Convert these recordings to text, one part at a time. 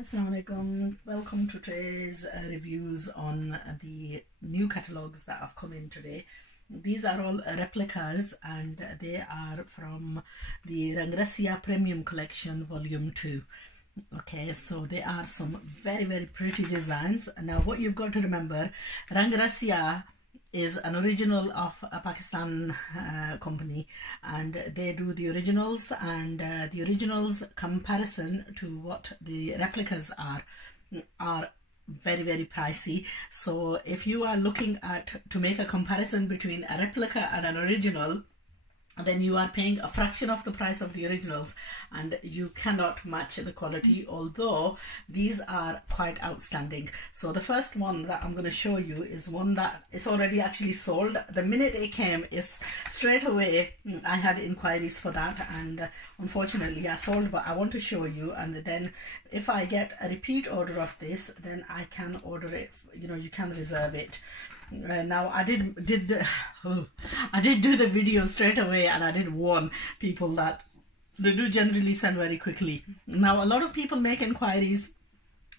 Assalamu alaikum. Welcome to today's reviews on the new catalogs that have come in today. These are all replicas and they are from the Rangrasia Premium Collection Volume 2. Okay, so they are some very pretty designs. Now what you've got to remember, Rangrasia is an original of a Pakistan company, and they do the originals, and the originals comparison to what the replicas are very pricey. So if you are looking at to make a comparison between a replica and an original, then you are paying a fraction of the price of the originals and you cannot match the quality, although these are quite outstanding. So the first one that I'm going to show you is one that is already actually sold. The minute it came, is straight away I had inquiries for that, and unfortunately I sold, but I want to show you, and then if I get a repeat order of this, then I can order it, you can reserve it. Now I did do the video straight away, and I did warn people that they do generally sell very quickly. Now a lot of people make inquiries.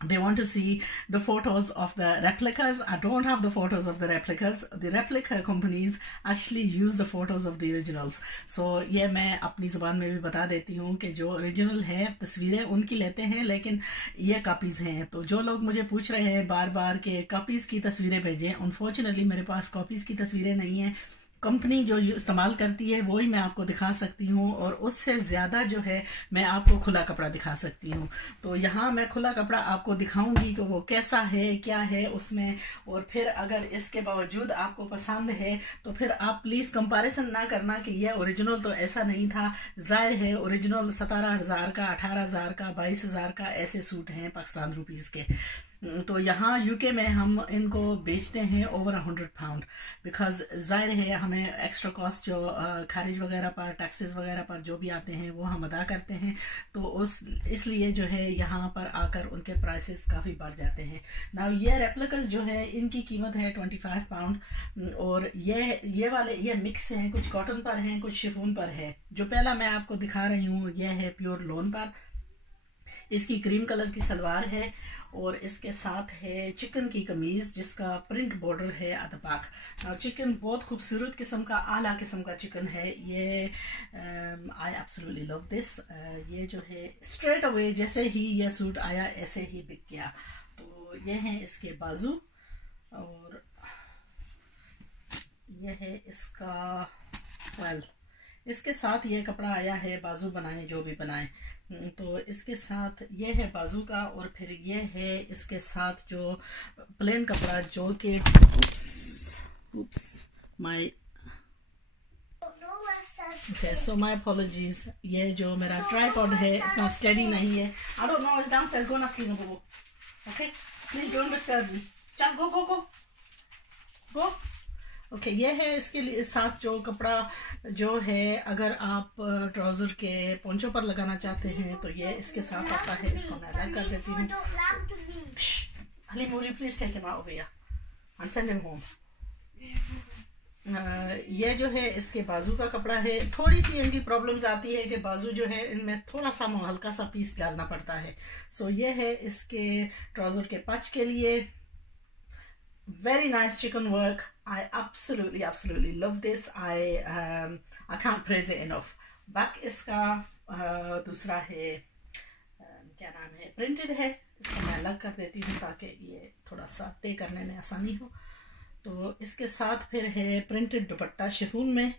They want to see the photos of the replicas. I don't have the photos of the replicas. The replica companies actually use the photos of the originals. So ये मैं अपनी ज़बान में भी बता देती हूँ कि जो ओरिजिनल है तस्वीरें उनकी लेते हैं, लेकिन ये कॉपीज़ हैं. तो जो लोग मुझे पूछ रहे हैं बार बार के कॉपीज़ की तस्वीरें भेजें, अनफॉर्चुनेटली मेरे पास कॉपीज़ की तस्वीरें नहीं हैं. कंपनी जो इस्तेमाल करती है वही मैं आपको दिखा सकती हूँ, और उससे ज़्यादा जो है मैं आपको खुला कपड़ा दिखा सकती हूँ. तो यहाँ मैं खुला कपड़ा आपको दिखाऊंगी कि वो कैसा है, क्या है उसमें, और फिर अगर इसके बावजूद आपको पसंद है तो फिर आप प्लीज़ कंपैरिजन ना करना कि ये ओरिजिनल तो ऐसा नहीं था. जाहिर है ओरिजिनल 17,000 का, 18,000 का, 22,000 का ऐसे सूट हैं पाकिस्तान रुपीज़ के. तो यहाँ यूके में हम इनको बेचते हैं ओवर 100 पाउंड, बिकॉज जाहिर है हमें एक्स्ट्रा कॉस्ट जो खारिज वगैरह पर, टैक्सेस वगैरह पर जो भी आते हैं वो हम अदा करते हैं. तो इसलिए जो है यहाँ पर आकर उनके प्राइसेस काफ़ी बढ़ जाते हैं. ना ये रेप्लिकास जो है इनकी कीमत है 25 पाउंड, और ये वाले ये मिक्स हैं, कुछ कॉटन पर हैं, कुछ शिफॉन पर है. जो पहला मैं आपको दिखा रही हूँ ये है प्योर लोन पर. इसकी क्रीम कलर की सलवार है और इसके साथ है चिकन की कमीज जिसका प्रिंट बॉर्डर है आधा पाक. चिकन बहुत खूबसूरत किस्म का, आला किस्म का चिकन है ये. I absolutely love this. ये जो है स्ट्रेट अवे जैसे ही ये सूट आया ऐसे ही बिक गया. तो ये है इसके बाजू, और ये है इसका इसके साथ ये कपड़ा आया है, बाजू बनाए जो भी बनाए. तो इसके साथ ये है बाजू का, और फिर ये है इसके साथ जो प्लेन कपड़ा जो कि okay, so my apologies. ये जो मेरा ट्राइपॉड है इतना स्टेडी नहीं है. I don't know, it's downstairs. Go and sleep, Bobo. Okay, please don't disturb me. चल go. ओके, ये है इसके लिए साथ जो कपड़ा जो है, अगर आप ट्राउजर के पोंचो पर लगाना चाहते हैं तो ये इसके साथ आता है. इसको मैं अलग कर देती हूँ. हली मोरी please take him out here and send him home. ये जो है इसके बाजू का कपड़ा है. थोड़ी सी इनकी प्रॉब्लम्स आती है कि बाजू जो है इनमें थोड़ा सा हल्का सा पीस डालना पड़ता है. सो ये है इसके ट्राउजर के पच के लिए. Very nice chicken work. I absolutely love this. I can't praise it enough. Back इसका दूसरा है, क्या नाम है, प्रिंटेड है. इसको मैं अलग कर देती हूँ ताकि ये थोड़ा सा तय करने में आसानी हो. तो इसके साथ फिर है प्रिंटेड दुपट्टा शिफॉन में,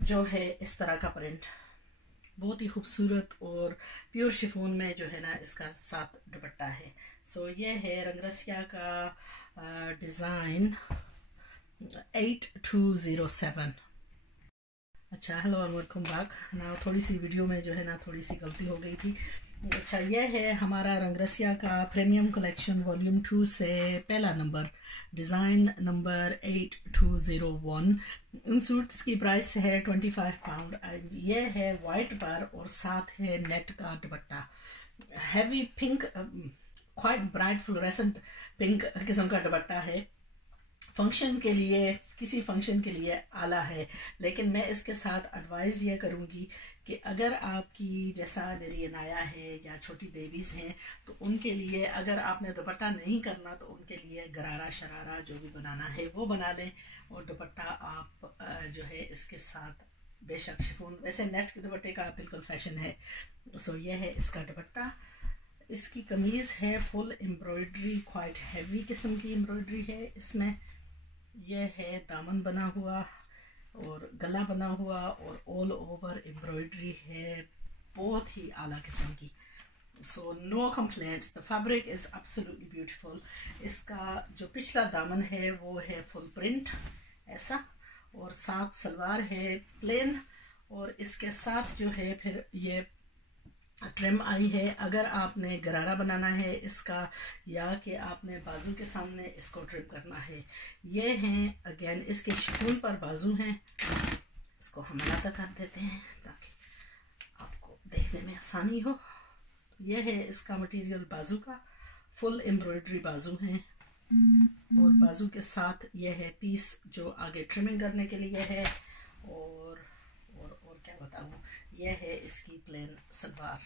जो है इस तरह का प्रिंट, बहुत ही खूबसूरत, और प्योर शिफॉन में जो है ना इसका साथ दुपट्टा है. सो ये है रंगरसिया का डिज़ाइन 8207. अच्छा, हेलो एंड वेलकम बैक. ना थोड़ी सी वीडियो में जो है ना थोड़ी सी गलती हो गई थी. अच्छा, ये है हमारा रंगरसिया का प्रीमियम कलेक्शन वॉल्यूम 2 से पहला number, design number 8201. In suits की प्राइस है 25 पाउंड. ये है वाइट पर और साथ है नेट का दुपट्टा. Heavy pink, quite bright fluorescent pink किस्म का दुपट्टा है. फंक्शन के लिए, किसी फंक्शन के लिए आला है। लेकिन मैं इसके साथ एडवाइस ये करूँगी कि अगर आपकी जैसा मेरी अनाया है या छोटी बेबीज़ हैं तो उनके लिए अगर आपने दुपट्टा नहीं करना तो उनके लिए गरारा शरारा जो भी बनाना है वो बना लें, और दुपट्टा आप जो है इसके साथ बेशक शिफॉन, वैसे नेट के दुपट्टे का बिल्कुल फैशन है। सो ये है इसका दुपट्टा। इसकी कमीज़ है फुल एम्ब्रॉयडरी, क्वाइट हैवी किस्म की एम्ब्रॉयडरी है इसमें। यह है दामन बना हुआ और गला बना हुआ और ऑल ओवर एम्ब्रॉयडरी है, बहुत ही आला किस्म की। So no complaints, the fabric is absolutely beautiful. इसका जो पिछला दामन है वो है फुल प्रिंट ऐसा, और साथ सलवार है प्लेन, और इसके साथ जो है फिर ये ट्रिम आई है। अगर आपने गरारा बनाना है इसका, या कि आपने बाजू के सामने इसको ट्रिम करना है, ये हैं अगेन इसके शिफॉन पर बाजू हैं। इसको हम अलग कर देते हैं ताकि आपको देखने में आसानी हो। यह है इसका मटेरियल बाजू का, फुल एम्ब्रॉयडरी बाजू हैं, और बाजू के साथ यह है पीस जो आगे ट्रिमिंग करने के लिए है। और क्या बताऊँ, यह है इसकी प्लेन सलवार।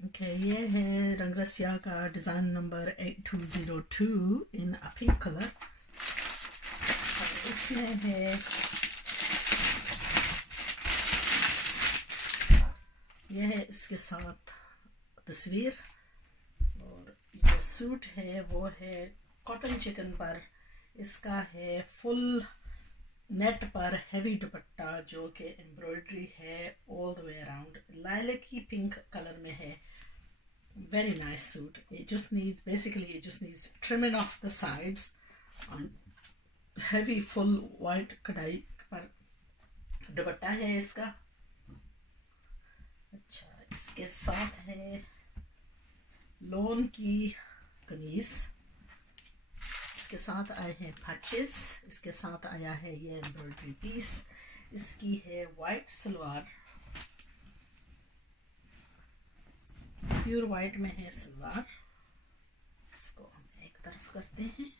ओके, ये है रंगरसिया का डिज़ाइन नंबर 8202 इन अ पिंक कलर। और इसमें है यह है इसके साथ तस्वीर, और जो सूट है वो है कॉटन चिकन पर। इसका है फुल नेट पर हैवी दुपट्टा जो कि एम्ब्रॉयडरी है all the way around, lilac की पिंक कलर में है। Very nice suit. It just needs trimming off the sides on heavy full white कढ़ाई पर दुपट्टा है इसका। अच्छा, इसके साथ है लोन की कमीज, इसके साथ आए हैं पैचेस, इसके साथ आया है ये एम्ब्रॉयडरी पीस। इसकी है वाइट सलवार, प्योर वाइट में है सलवार। इसको हम एक तरफ करते हैं,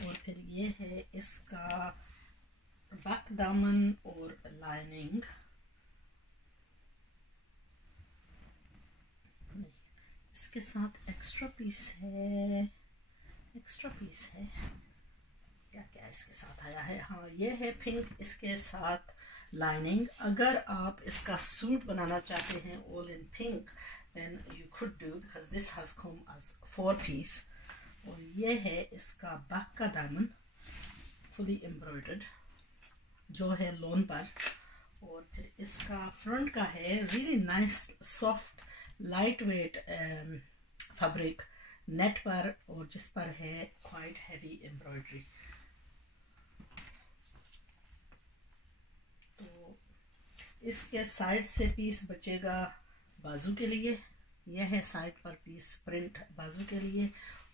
और फिर ये है इसका बैक दामन और लाइनिंग। इसके साथ एक्स्ट्रा पीस है, क्या क्या इसके साथ आया है। हाँ, ये है पिंक, इसके साथ लाइनिंग। अगर आप इसका सूट बनाना चाहते हैं all in pink then you could do, because this has come as 4 piece। और ये है इसका बैक का दामन फुली एम्ब्रॉयडर्ड जो है लोन पर, और फिर इसका फ्रंट का है really nice soft light weight fabric net पर, और जिस पर है क्वाइट हैवी एम्ब्रॉयडरी। तो इसके साइड से पीस बचेगा बाजू के लिए, यह है साइड पर पीस प्रिंट बाजू के लिए।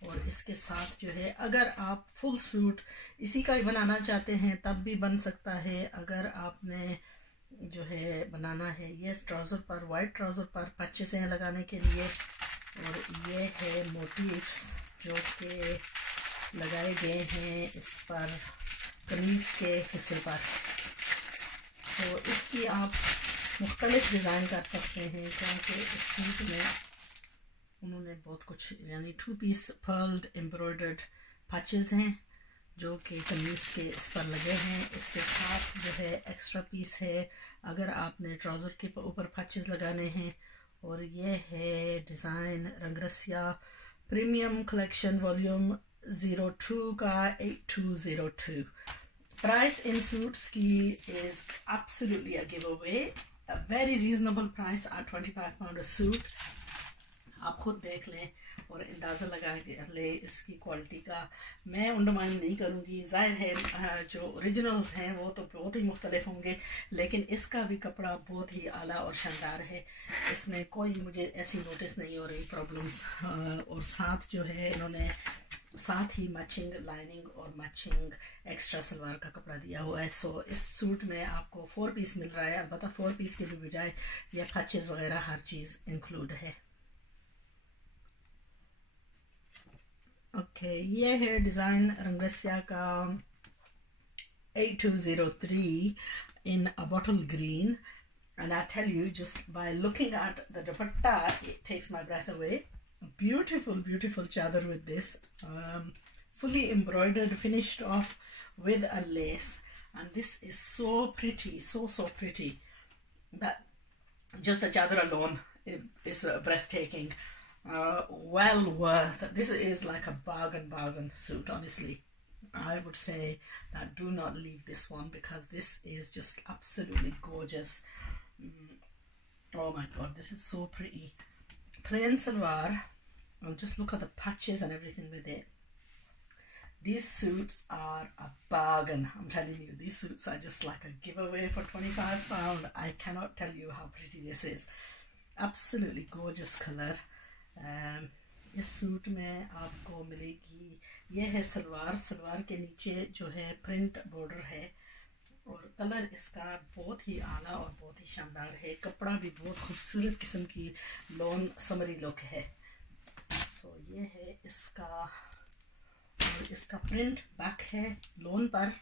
और इसके साथ जो है अगर आप फुल सूट इसी का ही बनाना चाहते हैं तब भी बन सकता है। अगर आपने जो है बनाना है ये ट्राउज़र पर, वाइट ट्राउज़र पर पच्चीस हैं लगाने के लिए। और ये है मोटिव्स जो कि लगाए गए हैं इस पर कमीज़ के हिस्से पर। तो इसकी आप मुख्तलिफ डिज़ाइन कर सकते हैं, क्योंकि इस सूट में उन्होंने बहुत कुछ, यानी 2 पीस पर्ल्ड एम्ब्रॉयडर्ड पैचेस हैं जो कि कमीज़ के इस पर लगे हैं। इसके साथ जो है एक्स्ट्रा पीस है अगर आपने ट्राउज़र के ऊपर पैचेस लगाने हैं। और ये है design Rang Rasiya premium collection volume 02 का 8202। प्राइस इन सूट्स की is absolutely a give away, a very reasonable price at £25 a suit। आप खुद देख लें और अंदाज़ा लगा ले इसकी क्वालिटी का। मैं अंडरमाइन नहीं करूँगी, जाहिर है जो ओरिजिनल्स हैं वो तो बहुत ही मुख्तलिफ होंगे, लेकिन इसका भी कपड़ा बहुत ही आला और शानदार है। इसमें कोई मुझे ऐसी नोटिस नहीं हो रही प्रॉब्लम्स। और साथ जो है इन्होंने साथ ही मैचिंग लाइनिंग और मैचिंग एक्स्ट्रा सलवार का कपड़ा दिया हुआ है। सो इस सूट में आपको 4 पीस मिल रहा है, अलबत्ता 4 पीस के भी बजाय ये पैचेस वगैरह हर चीज़ इंक्लूड है। ओके, ये है डिज़ाइन रंगरसिया का 8203 in a bottle green, and I tell you, just by looking at the dupatta, it takes my breath away. Beautiful, beautiful chadar with this, fully embroidered, finished off with a lace, and this is so pretty, so pretty that just the chadar alone is breathtaking. Well worth. This is like a bargain suit, honestly. I would say that do not leave this one, because this is just absolutely gorgeous. Oh my god, this is so pretty. Plain salwar, and just look at the patches and everything with it. These suits are a bargain, I'm telling you. These suits are just like a giveaway for £25. I cannot tell you how pretty this is. Absolutely gorgeous color. इस suit में आपको मिलेगी, ये है सलवार, सलवार के नीचे जो है प्रिंट बॉर्डर है, और कलर इसका बहुत ही आला और बहुत ही शानदार है। कपड़ा भी बहुत खूबसूरत किस्म की लॉन समरी लुक है। सो ये है इसका, और इसका प्रिंट बैक है लॉन पर,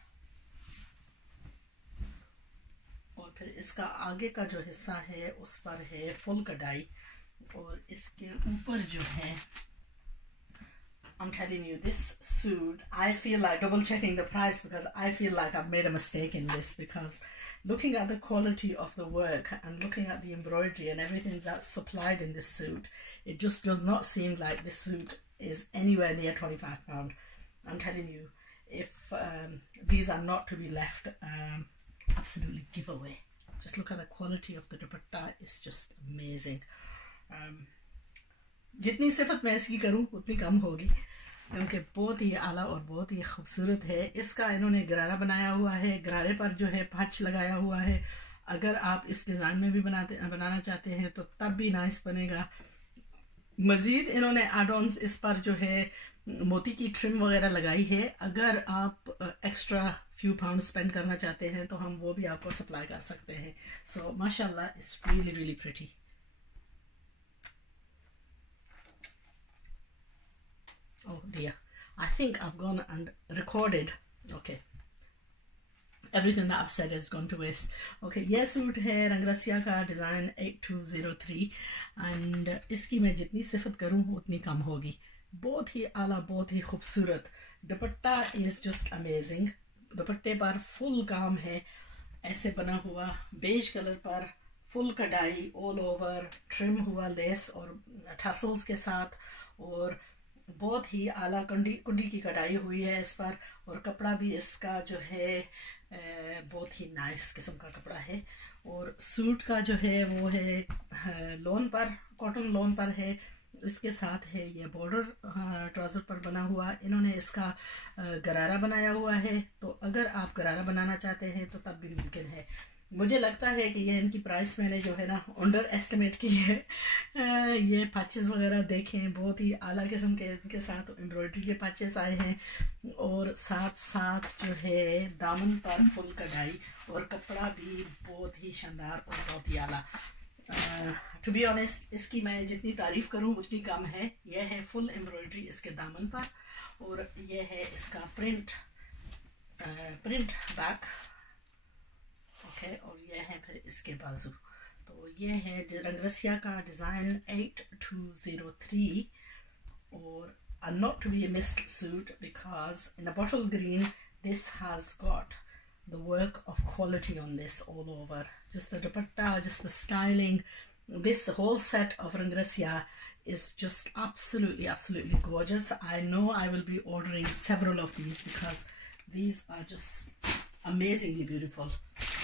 और फिर इसका आगे का जो हिस्सा है उस पर है फुल कढ़ाई, और इसके ऊपर जो है, I'm telling you, this suit, I feel like double checking the price, because I feel like I've made a mistake in this, because looking at the quality of the work and looking at the embroidery and everything that's supplied in this suit, it just does not seem like this suit is anywhere near £25. I'm telling you, if these are not to be left, absolutely giveaway. Just look at the quality of the dupatta, it's just amazing. जितनी सिफत मैं इसकी करूं उतनी कम होगी, क्योंकि बहुत ही आला और बहुत ही खूबसूरत है। इसका इन्होंने गरारा बनाया हुआ है, गरारे पर जो है पाँच लगाया हुआ है। अगर आप इस डिज़ाइन में भी बनाना चाहते हैं तो तब भी नाइस बनेगा। मज़ीद इन्होंने एड-ऑन्स इस पर जो है मोती की ट्रिम वगैरह लगाई है। अगर आप एक्स्ट्रा फ्यू पाउंड स्पेंड करना चाहते हैं तो हम वो भी आपको सप्लाई कर सकते हैं। सो माशाल्लाह, it's really really pretty. Oh dear, I think I've gone and recorded. Okay, everything that I've said has gone to waste. Okay, ये सूट है रंगरसिया का डिज़ाइन 8203, एंड इसकी मैं जितनी सिफत करूँ उतनी कम होगी। बहुत ही आला, बहुत ही खूबसूरत। दुपट्टा इज़ जस्ट अमेजिंग। दुपट्टे पर फुल काम है, ऐसे बना हुआ बेज कलर पर, फुल कढ़ाई ऑल ओवर, ट्रिम हुआ लेस और टसल्स के साथ, और बहुत ही आला कुंडी की कढ़ाई हुई है इस पर, और कपड़ा भी इसका जो है बहुत ही नाइस किस्म का कपड़ा है। और सूट का जो है वो है लॉन पर, कॉटन लॉन पर है। इसके साथ है ये बॉर्डर ट्राउज़र पर बना हुआ। इन्होंने इसका गरारा बनाया हुआ है, तो अगर आप गरारा बनाना चाहते हैं तो तब भी मुमकिन है। मुझे लगता है कि ये इनकी प्राइस मैंने जो है ना अंडर एस्टिमेट की है। ये पैचेस वगैरह देखें, बहुत ही आला किस्म के इनके साथ एम्ब्रॉयडरी के पैचेस आए हैं, और साथ साथ जो है दामन पर फुल कढ़ाई, और कपड़ा भी बहुत ही शानदार और बहुत ही आला। टू बी ऑनेस्ट, इसकी मैं जितनी तारीफ़ करूं उतनी कम है। यह है फुल एम्ब्रॉयडरी इसके दामन पर, और यह है इसका प्रिंट बैक। ओके, और ये है फिर इसके बाजू। तो ये है रंगरसिया का डिज़ाइन 8203, और a not to be missed suit, because in a bottle green this has got the work of quality on this all over. Just the dupatta, just the styling, this whole set of Rangarasia is just absolutely gorgeous. I know I will be ordering several of these, because these are just amazingly beautiful.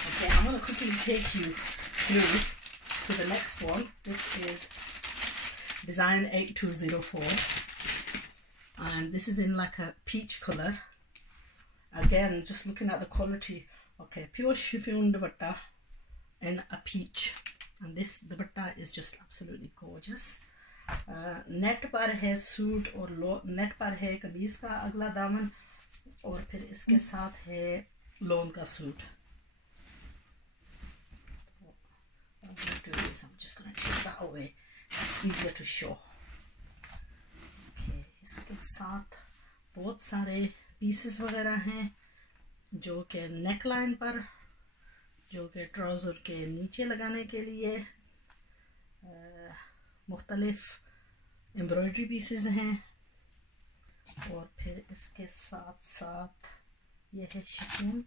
Okay, I'm going to quickly take you through to the next one. This is design 8204, and this is in like a peach color. Again, just looking at the quality. Okay, pure chiffon dupatta in a peach, and this dupatta is just absolutely gorgeous. Net पर है suit, और net पर है कमीज का अगला दामन, और फिर इसके साथ है लॉन का suit. I'm going to do this. I'm just going to take that away. It's easier to show. Okay, इसके साथ बहुत सारे पीसेस वगैरह हैं जो कि नेक लाइन पर, जो कि ट्राउज़र के नीचे लगाने के लिए मुख्तलिफ एम्ब्रॉयडरी पीसेस हैं। और फिर इसके साथ साथ यह है शिफॉन,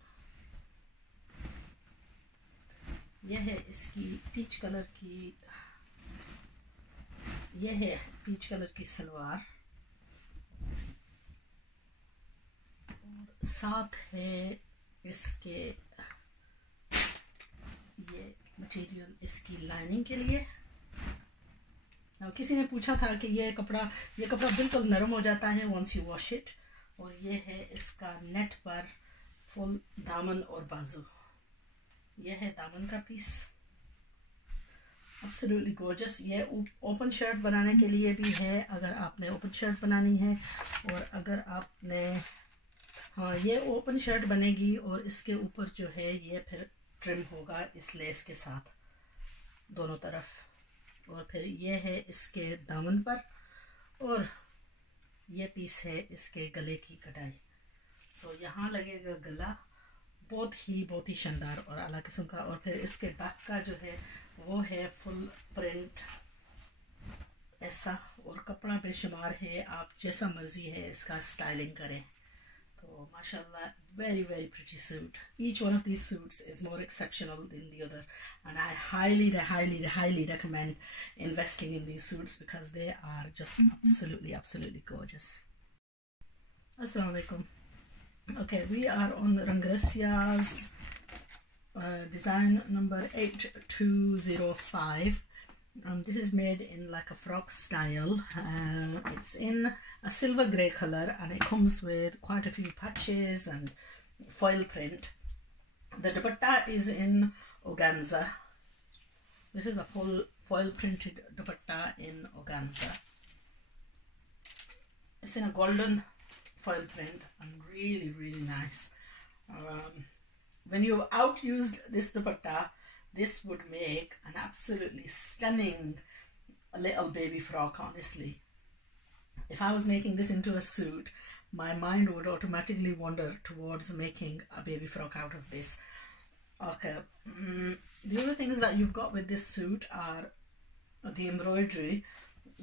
यह है इसकी पीच कलर की, यह है पीच कलर की सलवार, और साथ है इसके ये मटेरियल इसकी लाइनिंग के लिए। किसी ने पूछा था कि ये कपड़ा बिल्कुल नरम हो जाता है वंस यू वॉश इट। और ये है इसका नेट पर फुल दामन और बाजू, ये है दामन का पीस, एब्सोल्युटली गॉर्जियस। ये ओपन शर्ट बनाने के लिए भी है अगर आपने ओपन शर्ट बनानी है, और अगर आपने ये ओपन शर्ट बनेगी और इसके ऊपर जो है ये फिर ट्रिम होगा इस लेस के साथ दोनों तरफ। और फिर ये है इसके दामन पर, और ये पीस है इसके गले की कटाई। सो यहाँ लगेगा गला, बहुत ही शानदार और आला किस्म का। और फिर इसके बैक का जो है वो है फुल प्रिंट ऐसा, और कपड़ा बेशुमार है, आप जैसा मर्जी है इसका स्टाइलिंग करें। तो माशाल्लाह, very pretty suit. Each one of these suits is more exceptional than the other, and I highly recommend investing in these suits because they are just absolutely gorgeous. Assalamu alaikum. Okay, we are on Rangresia's design number 8205. This is made in like a frock style. It's in a silver grey color, and it comes with quite a few patches and foil print. The dupatta is in organza. This is a full foil printed dupatta in organza. It's in a golden foil print and really nice. When you've outused this dupatta, this would make an absolutely stunning little baby frock, honestly. If I was making this into a suit, my mind would automatically wander towards making a baby frock out of this. Okay, the other things that you've got with this suit are the embroidery.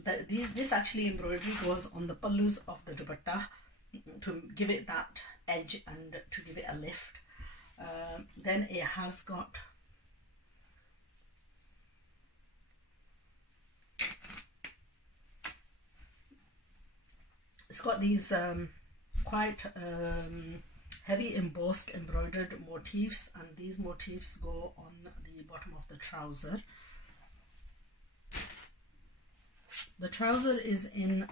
This actually embroidery goes on the pallus of the dupatta to give it that edge and to give it a lift. Then it has got these quite heavy embossed embroidered motifs, and these motifs go on the bottom of the trouser. The trouser is in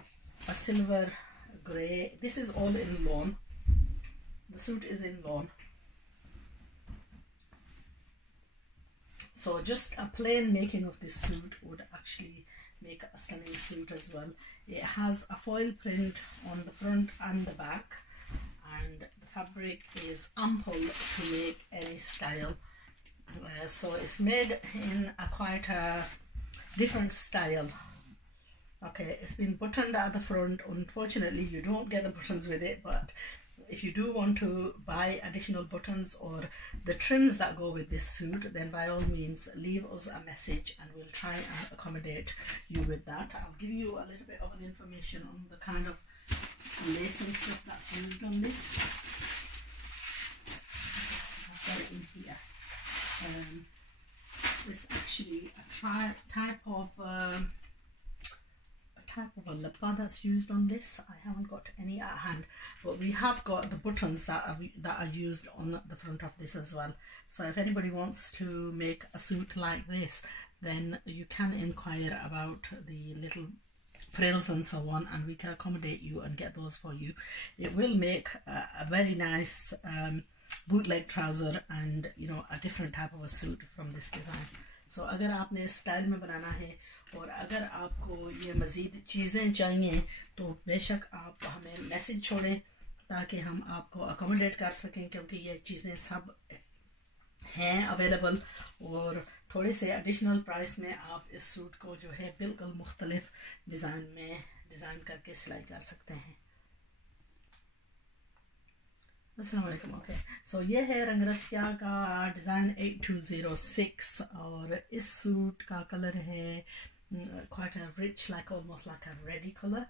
a silver grey. This is all in lawn. The suit is in lawn. So just a plain making of this suit would actually make a stunning suit as well. It has a foil print on the front and the back, and the fabric is ample to make any style. So it's made in a quite a different style. Okay, it's been buttoned at the front. Unfortunately, you don't get the buttons with it, but if you do want to buy additional buttons or the trims that go with this suit, then by all means leave us a message and we'll try and accommodate you with that. I'll give you a little bit of an information on the kind of lacing stuff that's used on this. I've got it in here. It's actually a type of a lappa that's used on this. I haven't got any at hand, but we have got the buttons that are used on the front of this as well. So if anybody wants to make a suit like this, then you can inquire about the little frills and so on, and we can accommodate you and get those for you. It will make a very nice bootleg trouser and, you know, a different type of a suit from this design. So अगर आपने इस style में बनाना है और अगर आपको ये मज़ीद चीज़ें चाहिए तो बेशक आप हमें मैसेज छोड़ें ताकि हम आपको अकोमोडेट कर सकें, क्योंकि ये चीज़ें सब हैं अवेलेबल और थोड़े से एडिशनल प्राइस में आप इस सूट को जो है बिल्कुल मुख्तलिफ डिज़ाइन में डिज़ाइन करके सिलाई कर सकते हैं। अस्सलाम वालेकुम। ओके, सो ये है रंगरसिया का डिज़ाइन 8206 और इस सूट का कलर है quite a rich, like almost like a reddy color.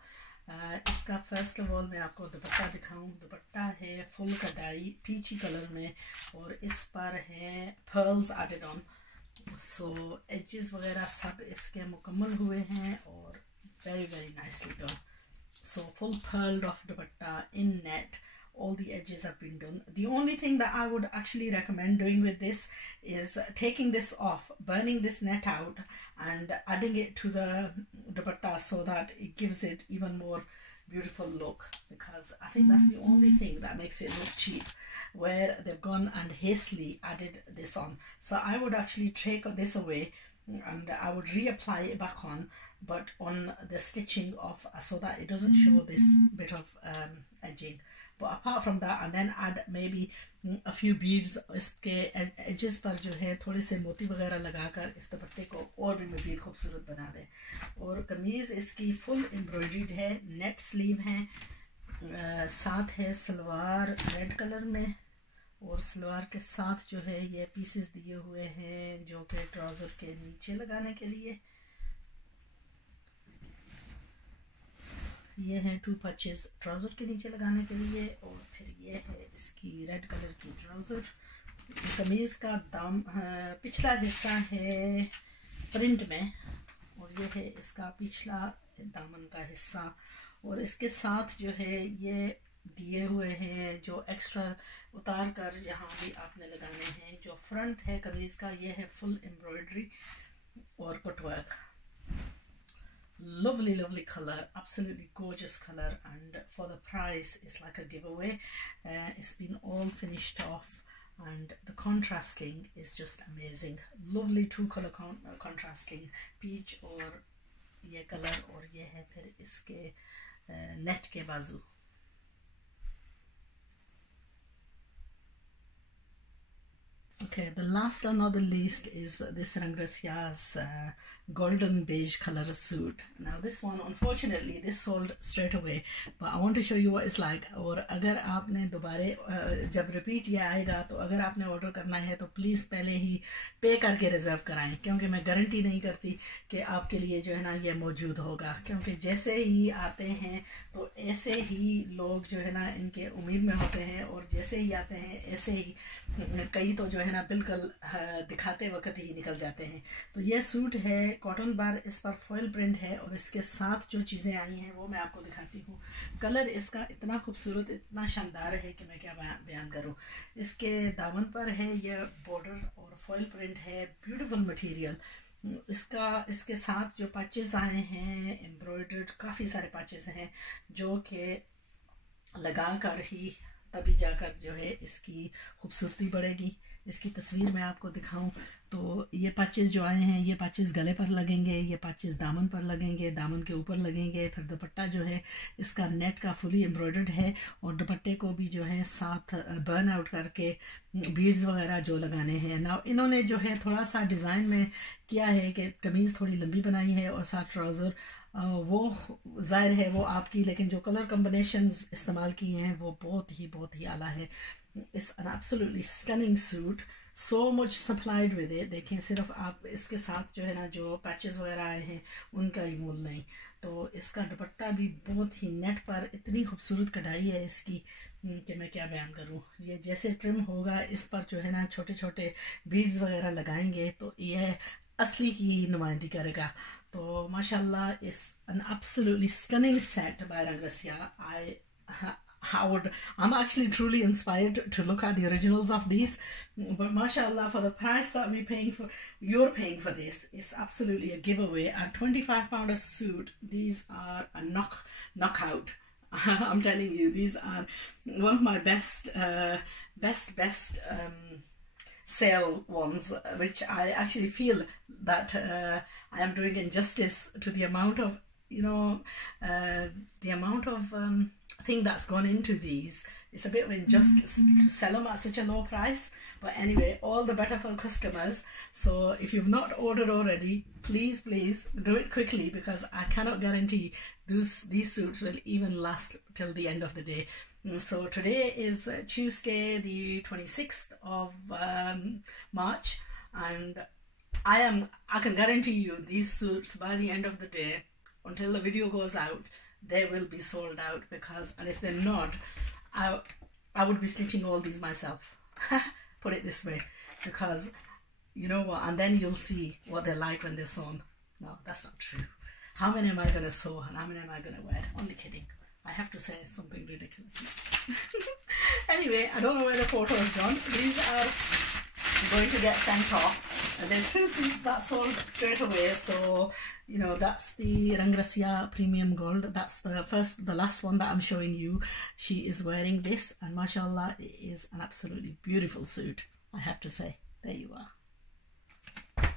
इसका फर्स्ट ऑफ ऑल मैं आपको दुपट्टा दिखाऊं। दुपट्टा है फुल कढ़ाई पीची कलर में और इस पर है pearls added on. So edges वगैरह सब इसके मुकम्मल हुए हैं और very very nicely done. So full pearled off dupatta in net. All the edges have been done. The only thing that I would actually recommend doing with this is taking this off, burning this net out and adding it to the dupatta so that it gives it even more beautiful look, because I think that's the only thing that makes it look cheap, where they've gone and hastily added this on. So I would actually take this away and I would reapply it back on, but on the stitching of, so that it doesn't show this bit of edging. But apart from that, and then add maybe a few beads इसके edges पर जो है थोड़े से मोती वगैरह लगाकर इस दुपट्टे को और भी मज़ीद खूबसूरत बना दें। और कमीज़ इसकी फुल एम्ब्रॉयडर्ड है, नेट स्लीव है, साथ है सलवार रेड कलर में और सलवार के साथ जो है ये पीसेस दिए हुए हैं जो कि ट्राउज़र के नीचे लगाने के लिए। ये हैं 2 पैचेस ट्राउज़र के नीचे लगाने के लिए और फिर ये है इसकी रेड कलर की ट्राउज़र। कमीज़ का पिछला हिस्सा है प्रिंट में और ये है इसका पिछला दामन का हिस्सा और इसके साथ जो है ये दिए हुए हैं जो एक्स्ट्रा उतार कर यहाँ भी आपने लगाने हैं। जो फ्रंट है कमीज़ का ये है फुल एम्ब्रॉयडरी और cutwork. Lovely color, absolutely gorgeous color, and for the price it's like a giveaway. It's been all finished off and the contrasting is just amazing. Lovely 2 color contrasting, peach और ये colour और ये है फिर इसके net के बाजू। Okay, the last and not the least is this Rangasia's golden beige color suit. Now this one, unfortunately, this sold straight away, but I want to show you what it's like. और अगर आपने दोबारा जब repeat ये आएगा तो अगर आपने ऑर्डर करना है तो प्लीज़ पहले ही पे करके रिजर्व कराएं, क्योंकि मैं गारंटी नहीं करती कि आपके लिए जो है ना ये मौजूद होगा, क्योंकि जैसे ही आते हैं तो ऐसे ही लोग जो है ना इनके उम्मीद में होते हैं और जैसे ही आते हैं ऐसे ही कई तो जो है ना बिल्कुल दिखाते वक्त ही निकल जाते हैं। तो ये सूट है कॉटन बार, इस पर फॉइल प्रिंट है और इसके साथ जो चीज़ें आई हैं वो मैं आपको दिखाती हूँ। कलर इसका इतना खूबसूरत, इतना शानदार है कि मैं क्या बयान करूँ। इसके दामन पर है ये बॉर्डर और फॉइल प्रिंट है, ब्यूटीफुल मटेरियल। इसके साथ जो पैचेस आए हैं एम्ब्रॉयडर्ड, काफ़ी सारे पैचेस हैं जो कि लगा कर ही तभी जाकर जो है इसकी खूबसूरती बढ़ेगी। इसकी तस्वीर मैं आपको दिखाऊं तो ये पैचेस जो आए हैं ये पैचेस गले पर लगेंगे, ये पैचेस दामन पर लगेंगे, दामन के ऊपर लगेंगे। फिर दुपट्टा जो है इसका नेट का फुली एम्ब्रॉयडर्ड है और दुपट्टे को भी जो है साथ बर्न आउट करके बीड्स वगैरह जो लगाने हैं। ना इन्होंने जो है थोड़ा सा डिज़ाइन में किया है कि कमीज़ थोड़ी लंबी बनाई है और साथ ट्राउज़र वो ज़ाहिर है वो आपकी, लेकिन जो कलर कॉम्बिनेशंस इस्तेमाल किए हैं वो बहुत ही आला है। It's an absolutely stunning suit, so much supplied with it. देखें सिर्फ आप इसके साथ जो है ना जो पैचेस वगैरह आए हैं उनका ही मोल नहीं। तो इसका दुपट्टा भी बहुत ही नेट पर इतनी खूबसूरत कढ़ाई है इसकी कि मैं क्या बयान करूँ। ये जैसे ट्रिम होगा इस पर जो है ना छोटे छोटे बीड्स वगैरह लगाएंगे तो ये असली की नुमाइंदगी करेगा। तो माशाल्लाह इस an absolutely stunning set by Rangasiya. I'm actually truly inspired to look at the originals of these, but mashallah, for the price that you're paying for this, is absolutely a giveaway. At £25 a suit, these are a knockout. I'm telling you, these are one of my best sale ones, which I actually feel that I am doing injustice to the amount of you know, the amount of thing that's gone into these, it's a bit of injustice to sell them at such a low price. But anyway, all the better for customers. So if you've not ordered already, please do it quickly, because I cannot guarantee these suits will even last till the end of the day. So today is Tuesday the 26th of March, and I can guarantee you these suits by the end of the day, until the video goes out, they will be sold out. Because, and if they're not, I would be stitching all these myself. Put it this way, because you know what, and then you'll see what they're like when they're sewn. No, that's not true. How many am I going to sew and how many am I going to wear? Only kidding. I have to say something ridiculous. Anyway, I don't know where the photo is gone. These are going to get sent off. And there's 2 suits that sold straight away. So, you know, that's the Rangrasia Premium Gold. That's the last one that I'm showing you. She is wearing this, and mashallah, it is an absolutely beautiful suit, I have to say. There you are.